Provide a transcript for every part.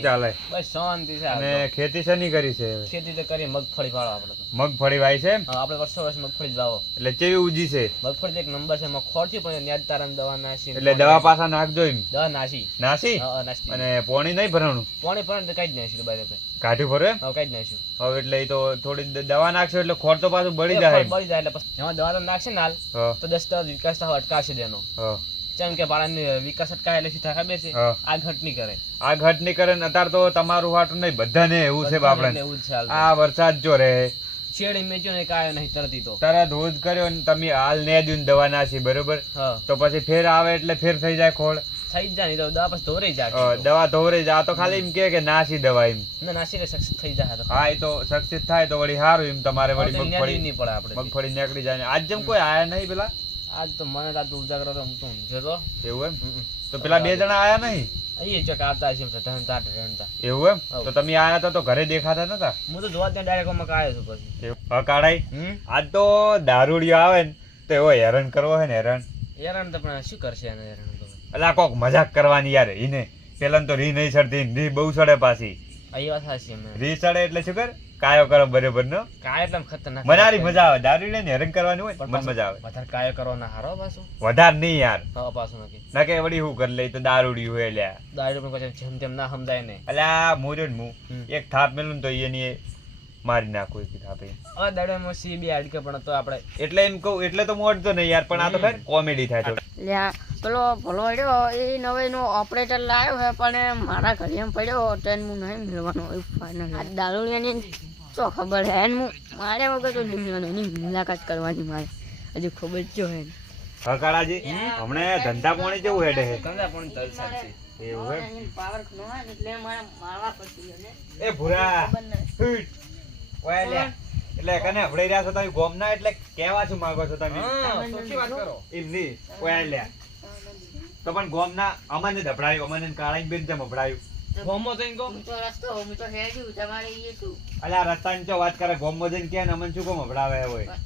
ચાલે બસ શાંતિ છે. અને ખેતી શેની કરી છે? ખેતી તો કરી મગફળી વાળો આપણે તો. મગફળી વાય છે આપણે વર્ષ મગફળી જ વાવો. એટલે કેવી ઉજી છે? મગફળી એક નંબર છે. એમાં ખોટ પણ ન્યાજ તારાને દવા નાસી. એટલે દવા પાછા નાખજો એમ? દવા નાસી નાસી અને પોણી નહીં ભરવાનું? પોણી પણ કઈ જ નાખ્યું બારે કાઢ્યું ભરે કઈ જ નાખ્યું. હવે એટલે એ તો થોડી દવા નાખશો એટલે ખોટ તો પાછું બળી જાય. બળી જાય એટલે પછી એમાં દવા તો નાખશે ને હાલ તો 10% વિકાસ થવા અટકાશે તેનો. જેમ કે બાળાને વિકાસ અટકાય એટલે શું થાય ખબર છે? આ ઘટ નહીં કરે. આ ઘટ નહીં કરે ને અત્યારે તો તમારું વાટું નહીં બધાને એવું છે બાપડે. એવું જ છે. આ વરસાદ જો રે છેડી મેચ્યો ને કાયો નહીં તરતી તો તરત રોજ કર્યો ને તમે હાલ ને દઉં દવા નાસી બરોબર તો પછી ફેર આવે એટલે ફેર થઈ જાય ખોળ થઈ જ જાય. તો દવા પછી ધોરાઈ જાય. દવા ધોરાઈ જાય તો ખાલી એમ કે નાસી દવા એમ ના નાસી એટલે સક્સેસ થઈ જાય. હા એ તો સક્સેસ થાય તો વળી સારું એમ તમારે વળી મગફળી નહીં પડે. આપણે મગફળી નીકળી જાય. આજ જેમ કોઈ આયા નહીં પેલા? આજ તો મને આજ ઉજાગરો તો હું તો ઊંઝો તો. એવું એમ? તો પેલા બે જણા આયા નહીં? અહીં ચક આવતા છે ઢંઢા. એવું એમ? તો તમે આયા હતા તો ઘરે દેખાતા નતા? હું તો જોવા ત્યાં ડાયરેક્ટ માં આવ્યો છું. પછી કાઢાઈ આજ તો દારૂડિયો આવે ને તો એવો હેરાન કરવો હોય ને હેરાન તો પણ શું કરશે એને હેરાન તો? એટલે કોક મજાક કરવાની યાર. એને પેલા તો રી નહીં ચડતી, રી બહુ ચડે પાછી. એ વાત સાચી. રી ચડે એટલે શું કર કાયો કરો બરોબર નો? કાયો એટલે ખતરનાક. મનારી મજા આવે. દારૂડિયા ને હેરાન કરવાની હોય મને મજા આવે. વધારે કાયો કરવાના હારો પાછું વધારે નહીં યાર. પાછું નથી ના કે વળી શું કરી લે તો દારૂડિયું હોય લ્યા. દારૂ પણ પછી જેમ તેમ ના સમજાય ને. એટલે આ મોજો ને એક થાપ મેલું ને તો એની મારી નાખું એક થાપે. હવે દાડામાં સીબી આડકે પણ તો આપણે એટલે એમ કહું એટલે તો મોડતો નહીં યાર. પણ આ તો ખરી કોમેડી થાય તો પેલો ભલો પડ્યો એ નવે નો ઓપરેટર લાવ્યો છે પણ મારા ઘરે એમ પડ્યો ટ્રેન હું નહીં મળવાનો ફાઇનલ. દારૂડિયાની તો ખબર હે હું મારે વગર તો નહીં મળવાનું. એની મુલાકાત કરવાની મારે હજી ખબર જો હે. હા કાળાજી હમણે ધંધા પોણી જેવું હેડે છે? ધંધા પોણી તલસાદ છે. એવું હે? પાવર નો હોય એટલે મારે મારવા પડતી ને. એ ભૂરા ઓય લે એટલે કને હબડાઈ રહ્યા છો તમે ગોમના એટલે કેવા શું માંગો છો તમે? સોચી વાત કરો. એમ નહીં ઓય લે તો પણ ગોમના અમને ધબડાયું અમને કાળાઈ બેન તેમ હબડાયું. ગોમો જઈને ગો તો રસ્તો હું તો હેડ્યું તમારે એ શું અલ્યા રસ્તાની તો વાત કરે ગોમમાં જઈને કે ને અમને શું કોમ હબડાવે હોય?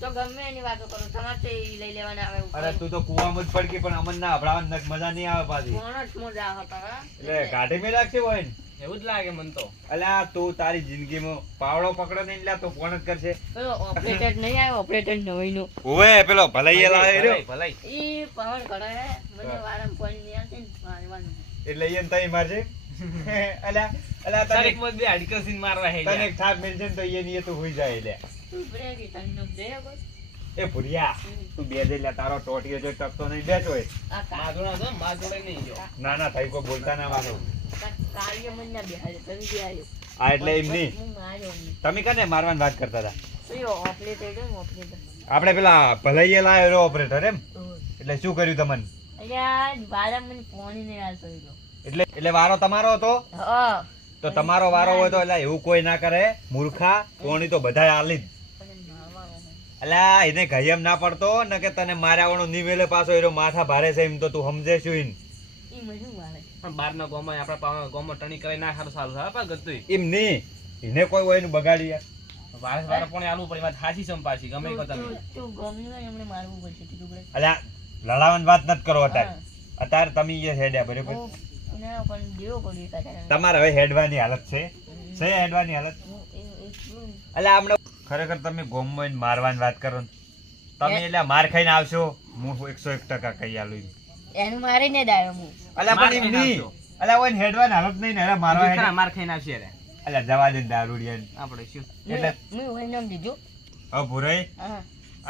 તો ગમે એની વાતો કરો તમારે તો એ લઈ લેવાના આવે. અરે તું તો કુવામાં જ પડકી પણ અમને ના હબડાવવાની મજા નહીં આવે પાછી. કોણ જ મજા હતા એટલે ગાડી મેં રાખશે હોય ને એવું જ લાગે મન તો. અલ્યા તું તારી જિંદગીમાં પાવડો પકડો નહીં લ્યા તો કોણ જ કરશે? પેલો ઓપરેટર નહીં આવ્યો ઓપરેટર નવીનો ઓવે પેલો ભલાઈ લાવે રહ્યો ભલાઈ એ પાવર કરે હે મને વારમ કોઈ નહીં આવતી ને મારવાનું એટલે એને તઈ મારજે. અલ્યા અલ્યા તારીખ તને મત બે અડકસીન મારવા હે. તને એક થાપ મેલજે ને તો એની એ તો હોઈ જાય લે. તું બ્રેક તને દે બસ. એ ભુરિયા તું બે દે લે તારો ટોટીયો જો ટકતો નહીં બેઠો હોય. આ માધુણા તો માર જોડે નહીં જો. ના ના થઈ કોઈ બોલતા ના વાતો. કાર્ય મને ના બેહાડે તમે બે આવ્યો આ એટલે એમ નહીં હું માર્યો નહીં તમે કને મારવાની વાત કરતા હતા? તો ઓપરેટર છે ઓપરેટર આપણે પેલા ભલાઈએ લાવ્યો રો ઓપરેટર એમ? એટલે શું કર્યું તમને? અલ્યા વારમ મને પાણી નહીં આવતો એટલે વારો તમારો હતો? હા તો તમારો વારો હોય તો એટલે એવું કોઈ ના કરે મૂર્ખા. કોણી તો બધાય આલી જ. અલ્યા એને ઘાઈ એમ ના પડતો ને કે તને માર્યાવાનો નિવેલે પાછો એનો માથા ભારે છે એમ તો તું સમજે શું ઈન? ઈ મને મારે પણ બારના ગોમાં આપણા ગોમાં ટણી કરી ના સારું સારું થાય પણ ગતું એમ નહીં એને કોઈ હોય એનું બગાડી યાર. વારસ વારે પણ આલુ પડી વાત હાચી છે પાછી ગમે કો તમે. તું ગમ્યું હોય એમને મારવું પડશે તું બ્રેક અલ્યા લડાવાની વાત નથી કરો અત્યારે તમે એ હેડ્યા બરોબર. ના પણ દેવો પડ્યું કાકા તમારે હવે હેડવાની હાલત છે હેડવાની હાલત. અલ્યા આપણે ખરેખર તમે ગોમમાં મારવાની વાત કરો ને તમે એટલે માર ખાઈને આવશો હું 101% કહી આલું. એનું મારી ને દાયો હું અલ્યા પણ એમ નહીં અલ્યા ઓય હેડવાની હાલત નહીં ને મારવા હેડ. માર ખાઈને આવશે રે. અલ્યા જવા દે દારૂડિયા આપણે શું એટલે હું હોય નામ દીધું હવે ભુરાઈ હા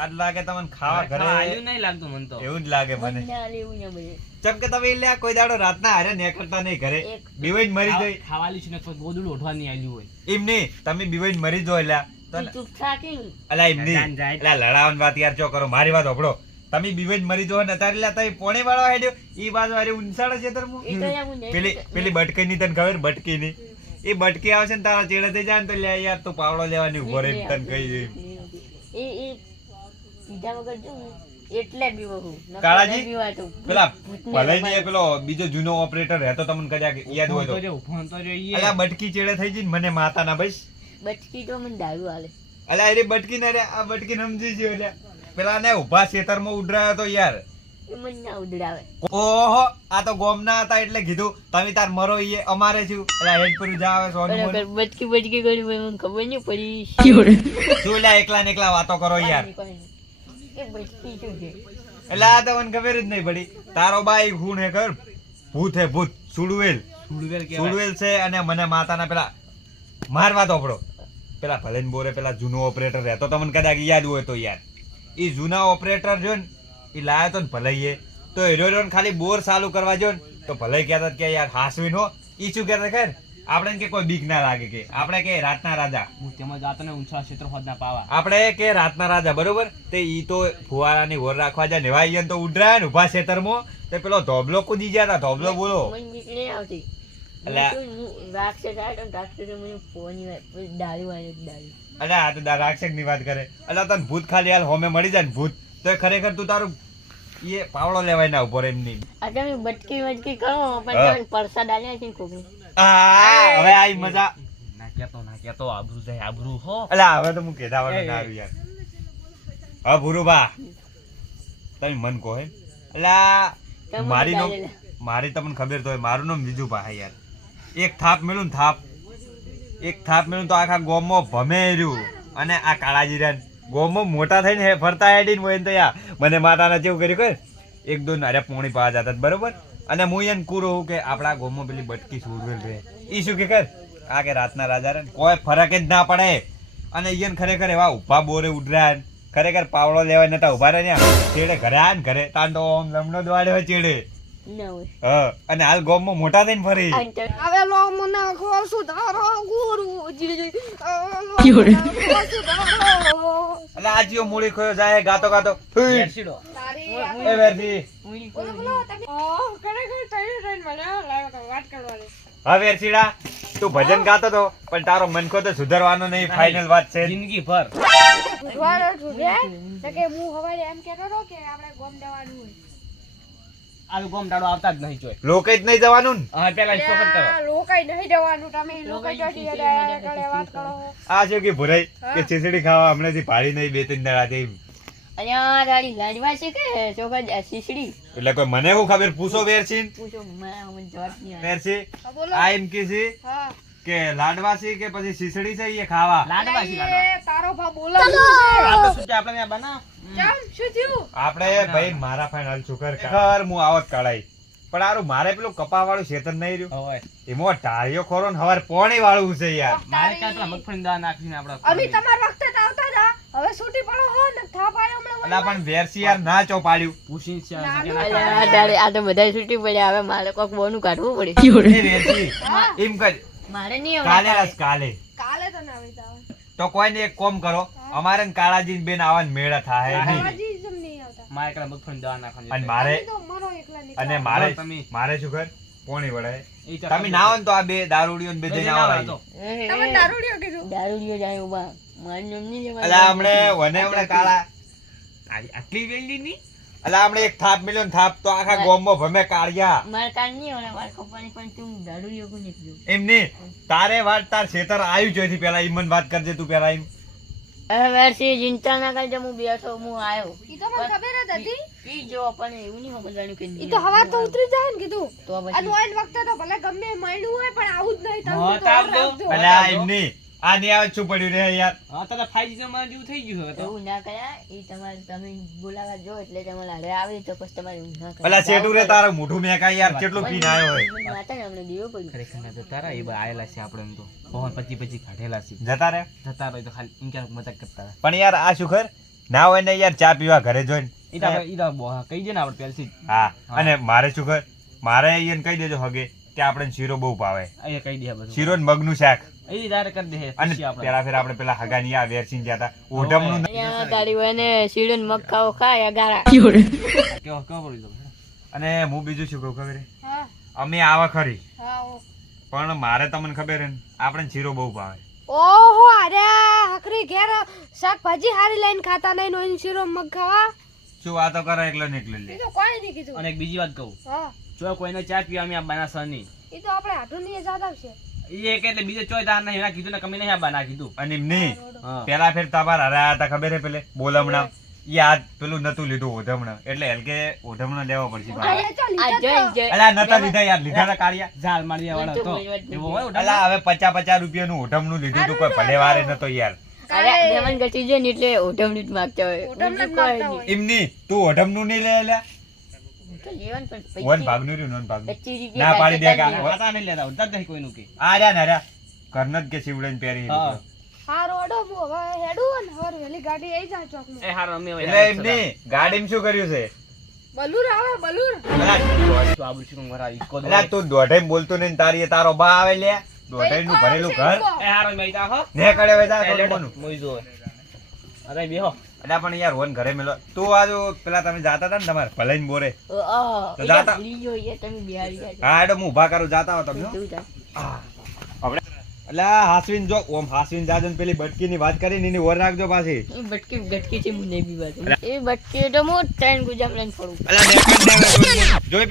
આજ લાગે તમને ખાવા ઘરે આલ્યું નહીં લાગતું મન તો. એવું જ લાગે મને. ના લેવું ને બધે ચમ કે તમે એટલે કોઈ દાડો રાતના હારે નીકળતા નહીં ઘરે બીવાઈને મરી જાય. ખાવાલી છે ને કોઈ ગોદડું ઓઢવા નહીં આલ્યું હોય. એમ નહીં તમે બીવાઈને મરી જો એટલે તું થાકી અલ્યા એમ નહીં એટલે લડાવાની વાત યાર ચો કરો મારી વાત હોભળો. તમે બીવાઈને મરી જો ને અત્યારે એટલે તમે પોણે વાળો હેડ્યો ઈ બાજુ વારે ઉંસાડે છે તર પેલી બટકી ની તને ખબર બટકી ની એ બટકી આવશે ને તારા ચેડે થઈ જાય ને તો લે યાર તું પાવડો લેવાની ઉભો રહી તને કહી દે. એ પીધા વગર જો એટલે બીવો હું કાળાજી પેલા ભલાઈ પેલો બીજો જૂનો ઓપરેટર હતો તમને કદાચ યાદ હોય તો અલ્યા બટકી ચેડે થઈ જઈ મને માતા ના બસ બટકી તો મને દારૂ હાલે અલ્યા એ બટકી ના રે આ બટકી સમજી છે એટલે પેલા ને ઉભા ખેતરમાં ઉડરાયો તો યાર એ મને ના ઉડાવે. ઓહો આ તો ગોમના હતા એટલે કીધું તમે તાર મરો ઈએ અમારે છું એટલે હેડ પર જાવે સોનું બરાબર મોનું. બચકી બચકી કરી મને ખબર નહીં પડી. શું લ્યા એકલા ને એકલા વાતો કરો યાર એ બચકી શું છે? એટલે આ તો મને ખબર જ નહીં પડી. તારો બાઈ ખૂન હે કર ભૂત હે ભૂત સુડવેલ સુડવેલ છે અને મને માતાના પેલા મારવા તો પડો પેલા ભલે બોરે પેલા જૂનો ઓપરેટર રહેતો તમને કદાચ યાદ હોય તો યાર ઈ જૂના ઓપરેટર જો ને ઈ લાયો તો ને ભલે તો હીરો ખાલી બોર ચાલુ કરવા જો ને તો ભલે કહેતા કે યાર હાસવીન હો ઈ શું કહેતા ખર આપણે કે કોઈ બીક ના લાગે કે આપણે કે રાતના રાજા હું તેમાં જાતને ઊંચા ક્ષેત્ર હોદના પાવા આપણે કે રાતના રાજા બરોબર તે ઈ તો ફુવારાની વર રાખવા જાય નેવા ઈ તો ઉડરાય ને ઉભા ખેતરમાં તે પેલો ધોબલો કૂદી ગયા તા ધોબલો બોલો મને બીક નહીં આવતી. અલ્યા. રાક્ષસ આવ્યો તો રાક્ષસે મને ફોની ડાળી વાળ્યો ડાળી. અલે આ તો રાક્ષસ ની વાત કરે એટલે તને ભૂત ખાલી હાલ હોમે મળી જાય ને ભૂત તો ખરેખર તું તારું એ પાવડો લેવાય ના ઉપર એમની આ તમે બટકી બટકી કરો પણ તમે પરસાદ આલ્યા છે કોકને. હવે આઈ મજા ના કેતો આબરૂ જાય આબરૂ હો અલે હવે તો હું કેધા વાળા ના આવ્યું યાર હા ભુરુબા તમે મન કહો હે એટલે મારી નો મારી તમને ખબર તો હોય મારું નામ વિજુભા હે યાર એક થાપ મેલું ને થાપ એક થાપ મેલું તો આખા ગોમમાં ભમે રહ્યું અને આ કાળાજીરા ગોમમાં મોટા થઈને ફરતા હેડીને હોય ને તો યાર મને માતાના જેવું કર્યું કર એક દો નારે પોણી પાવા જતા બરોબર અને હું એને કુરો કે આપણા ગોમમાં પેલી બટકી સુડવેલ રહે ઈ શું કે કર આ કે રાતના રાજા રે કોઈ ફરક જ ના પડે અને ઈયન ખરેખર એવા ઉભા બોરે ઉડરા ખરેખર પાવડો લેવા નતા ઉભા રહે ને ચેડે ઘરે આ ને ઘરે તાન તો આમ લમણો દવાડે હોય ચેડે ના હોય. હા અને હાલ ગોમમાં મોટા થઈને ફરી હવે લો મને નાખો સુધારો ગુરુજી એટલે આજીઓ મૂળી ખોયો જાય ગાતો ગાતો બેરસીડો એ વેરજી હા વેરસીડા તું ભજન ગાતો તો પણ તારો મનખો તો સુધરવાનો નહીં ફાઇનલ વાત છે જિંદગી ભર આ ગોમ દાડો આવતા જ નહીં જોય લોકે જ નહીં જવાનું ને હા પેલા શોખર કરો આ છે કે ભુરાઈ કે ખીચડી ખાવા હમણાંથી ભાડી નહીં બે ત્રણ દાડા થઈ અહીંયા તારી લાડવા છે કે ચોખા શીશડી એટલે કોઈ મને શું ખબર પૂછો વેરસી પૂછો મને જવાબ નહીં આવે. વેરસી આ એમ કે છે કે લાડવા છે કે પછી શીશડી છે એ ખાવા લાડવા છે લાડવા તારો ભા બોલા આ તો શું છે આપણે ત્યાં બનાવ કેમ શું થયું આપણે ભાઈ મારા ફાઈનલ છુકર ખર હું આવત કાઢાઈ પણ આરું મારે પેલું કપા વાળું શેતર નહીં રહ્યું હવે એમાં ટાળીઓ ખોરો ને હવાર પોણી વાળું છે યાર મારે કાં પેલા મગફળી દાળ નાખીને આપણે અમે તમાર વખતે જ આવતા હતા હવે છૂટી પડો હો ને થાપ આયો હમણાં અલા પણ વેરસી યાર ના ચો પાડ્યું પૂછીને છે અલ્યા, તારે આ તો બધા છૂટી પડ્યા હવે મારે કોક બોનું કાઢવું પડે. એ વેરસી એમ કર મારે નહીં કાલે હવે રસ કાલે કાલે તો ના આવી તા તો કોઈને એક કોમ કરો અમારે ને કાળાજી બેન આવવાન મેળા થાય નહીં હાજી જમ નહીં આવતા મારે કાં મગફળી દાળ નાખવાની અને મારે તો મરો એકલા ની અને મારે તમે- મારે શું કર પોણી વળે ઈ તો તમે ના આવો ને તો આ બે દારૂડીઓ ને બે જઈને આવો તો. તમે દારૂડિયો કીધું દારૂડિયો જાય ઉભા મારું નામ નહીં લેવાનું. અલા હમણે વને હમણે કાળા આટલી વેલી ની અલા હમણે એક થાપ મિલ્યો ને થાપ તો આખા ગોમમાં ભમે કાળિયા મારે કાલ નહીં હોય મારે ખબર પણ તું દારૂડિયો કોને કીધું? એમ નહીં તારે વાત તાર ખેતર આવ્યું જોઈથી પેલા ઈમન વાત કરજે તું પેલા એમ હવે વેરસી ચિંતા ના કરજે હું બેઠો હું આવ્યો ઈ તો મને ખબર જ હતી ઈ જો પણ એવું નહીં સમજવાનું કે ઈ તો હવાર તો ઉતરી જાય ને કીધું તો અને પછી ઓઈલ વખતે તો ભલે ગમે મળ્યું હોય પણ આવું જ નહીં તમે હા, તો તાર ઓર તો. રાખજો. અલા એમ નહીં આ નહીં આવે શું પડ્યું રે યાર હા તો 5G જમવા જેવું થઈ ગયું હવે તો એવું ના કર્યા ઈ તમારે તમે બોલાવા જો એટલે તમારે હારે આવે તો પછી તમારે એવું ના કરે. અલા શેઠું રે તારું મોઢું મેકાય યાર કેટલું પીને આવ્યો હોય મને માતા ને હમણાં દીવો પડ્યો. ખરેખર ના તો તારા એ આયેલા છે આપણે એમ તો ભવન પછી કાઢેલા છે જતા રે જતા રહે તો ખાલી ઇન્કાર મજાક કરતા હતા પણ યાર આ શું ખર ના હોય ને યાર ચા પીવા ઘરે જોઈને ઈ તો કહી દે ને આપણે પહેલથી જ. હા અને મારે શું ખર મારે એને કહી દેજો હગે કે આપણે શીરો બહુ ભાવે અહીંયા કહી દે બધું શીરો ને મગનું શાક એ તારે કરી દે અને પછી આપણે પેલા ફેર આપણે પેલા હગાની આ વેરસીન જતા ઓઢમનું અહીંયા તારી વયને શીરો ને મગ ખાવો ખાય અગારા. કેવો પડી દો અને હું બીજું શું કહું ખબર હે? હા અમે આવા ખરી હા ઓ. પણ મારે તમને ખબર હે ને આપણે શીરો બહુ ભાવે ઓહો અરે હકરી ઘેર શાકભાજી હારી લઈને ખાતા નહીં નો શીરો મગ ખાવા શું વાતો કરે એકલો ને એકલો લે ઈ તો કોઈ નહીં કીધું અને એક બીજી વાત કહું હા જો કોઈને ચા પીવા અમે આ બનાસર નહીં ઈ તો આપણે હાટું ની યાદ આવશે એ કે એટલે બીજે ચોય તાર નહીં એના કીધું ને કમી નહીં આ બના કીધું અને એમ નહીં હા પેલા ફેર તમારા હારે આયા હતા ખબર હે પેલે બોલમણા ઈ આ પેલું નતું લીધું ઓઢમણા એટલે હલકે ઓઢમણા લેવા પડશે મારે. આ જય અલા નતા લીધા યાર, લીધા તા કાળિયા. ઝાલ મારી વાળો તો એવો હોય ઓઢમણો? અલા હવે 50 રૂપિયાનું ઓઢમણું લીધું તું, કોઈ ભલે વારે નતો યાર. અરે મહેમાન ગતિ છે ને એટલે ઓઢમણી જ માંગતા હોય. બીજું કોઈ નહીં. એમની તું ઓઢમણું નહીં લે એલા. તો લેવાનું પણ પૈસા- વન ભાગનું રહ્યું, નોન ભાગનું. 25 ના પાડી દે રૂપિયા કા. ખાતા નહીં લેતા ઓઢતા જ નહીં કોઈનું કે આ રહ્યા ને રહ્યા. કર્ણ જ કે શિવડાઈને પહેરી. હા. હા રોડો હું હવે હેડું ને હવે વહેલી ગાડી આવી જાય ચોકમાં. એ હારો અમે એટલે એમની ગાડીમાં શું કર્યું છે? બલૂર આવે બલૂર. અલા, તો આ બુશી મારા ઈકો દો અલા તું દોઢાઈ બોલતો નહીં ને તારી એ તારો બા આવે લે. દોઢાઈનું ભરેલું ઘર એ હારો મેં જા હો ને કડે વેચા એ લેડો કોનું. મોઈ જો અરે બેહો અલા પણ યાર વન ઘરે મેલો. તું આ જો પેલા તમે જાતા હતા ને તમારે ભલાઈને બોરે. તો એટલે જાતા. ભૂલી ગયો યાર, તમે બિહારી ગયા છો. હા એડો હું ઊભા કરું, જાતા હો તમે હો. તું જા. આપણે અલા હાસવીન જો ઓમ હાસવીન જાજો ને પેલી બટકીની વાત કરીને એની ઓર રાખજો પાછી. એ બટકી ગટકી છે મને બી વાત. એ બટકી તો હું ટ્રેન ગુજામ લઈને ફરું. અલા નેકળ ને હવે જોઈ